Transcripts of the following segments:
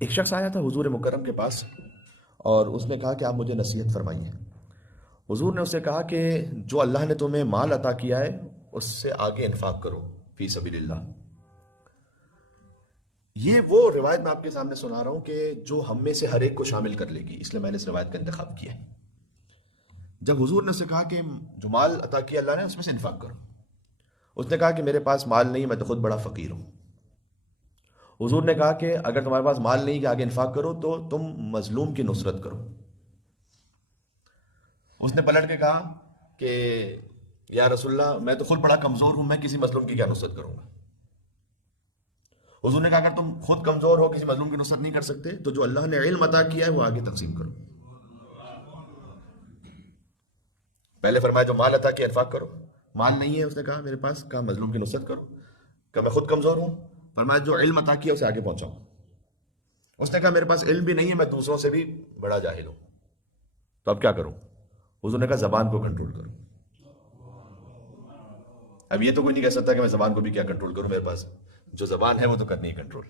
ایک شخص آیا تھا حضور مکرم کے پاس اور اس نے کہا کہ آپ مجھے نصیحت فرمائیے۔ حضور نے اسے کہا کہ جو اللہ نے تمہیں مال عطا کیا ہے اس سے آگے انفاق کرو فی سبیل اللہ۔ یہ وہ روایت میں آپ کے سامنے سنا رہا ہوں کہ جو ہم میں سے ہر ایک کو شامل کر لے گی، اس لیے میں نے اس روایت کا انتخاب کیا ہے۔ جب حضور نے اسے کہا کہ جو مال عطا کیا اللہ نے اس میں سے انفاق کرو، اس نے کہا کہ میرے پاس مال نہیں، میں تو خود بڑا فقیر ہوں۔ حضور نے کہا کہ اگر تمہارے پاس مال نہیں کہ آگے انفاق کرو تو تم مظلوم کی نصرت کرو۔ اس نے پلٹ کے کہا کہ یا رسول اللہ میں تو خود بڑا کمزور ہوں، میں کسی مظلوم کی کیا نصرت کروں گا؟ حضور نے کہا اگر تم خود کمزور ہو، کسی مظلوم کی نصرت نہیں کر سکتے، تو جو اللہ نے علم عطا کیا ہے وہ آگے تقسیم کرو۔ پہلے فرمایا جو مال عطا کیا انفاق کرو، مال نہیں ہے اس نے کہا میرے پاس، کہا مظلوم کی نصرت کرو، کہا میں خود کمزور ہوں، فرمایا جو علم عطا کیا اسے آگے پہنچاؤ۔ اس نے کہا میرے پاس علم بھی نہیں ہے، میں دوسروں سے بھی بڑا جاہل ہوں، تو اب کیا کروں؟ حضور نے کہا زبان کو کنٹرول کرو۔ اب یہ تو کوئی نہیں کہہ سکتا کہ میں زبان کو بھی کیا کنٹرول کروں، میرے پاس جو زبان ہے وہ تو کرنی ہے کنٹرول۔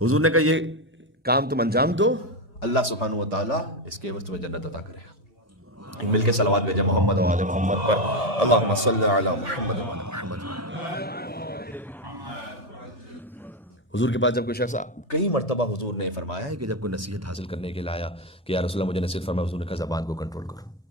حضور نے کہا یہ کام تم انجام دو، اللہ سبحانہ و تعالیٰ اس کے عوض تمہیں جنت عطا کرے گا۔ مل کے صلوات بھیجیں محمد و آل محمد پر، اللہم صلی علی محمد و آل محمد۔ حضور کے پاس جب کوئی شخص کئی مرتبہ حضور نے فرمایا ہے کہ جب کوئی نصیحت حاصل کرنے کے لیے آیا کہ یا رسول اللہ مجھے نصیحت فرما، حضور نے کہا زبان کو کنٹرول کرو۔